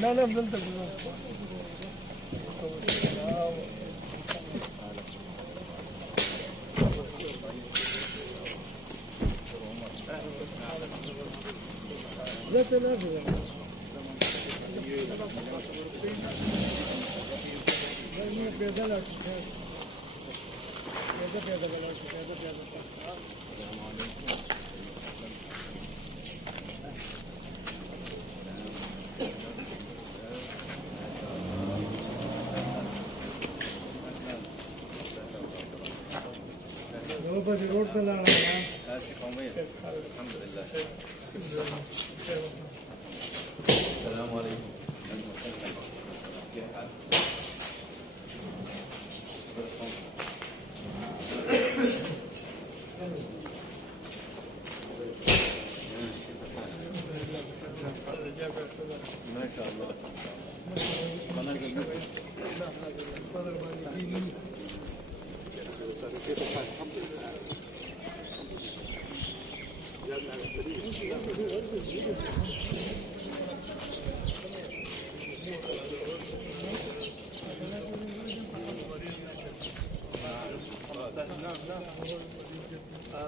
لا لا بنتك ذات الأبيض रोड पे लगा الحمد لله. السلام عليكم. كيف حالك؟ ما شاء الله. كيف الحال؟ الحمد لله.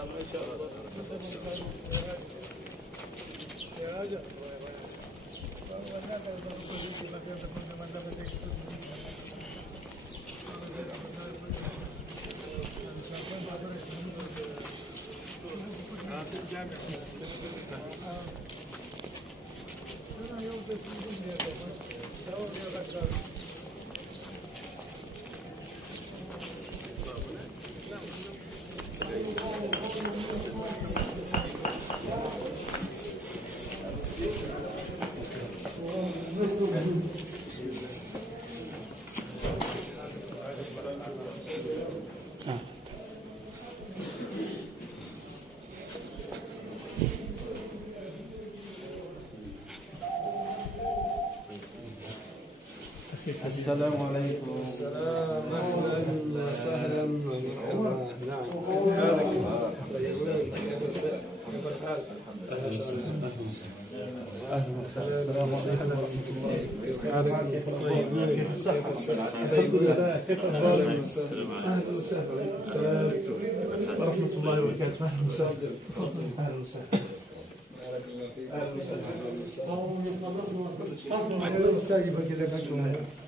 ما شاء الله. السلام عليكم. السلام اهلا وسهلا ومرحبا. نعم كيف الحال؟ اهلا وسهلا. السلام عليكم ورحمه الله. كيف حالك؟ طيبين؟ كيف الصحه؟ الحمد لله. كيف اخبارك؟ اهلا وسهلا. السلام ورحمه الله وبركاته. اهلا وسهلا. اهلا وسهلا. اهلا وسهلا. اهلا وسهلا.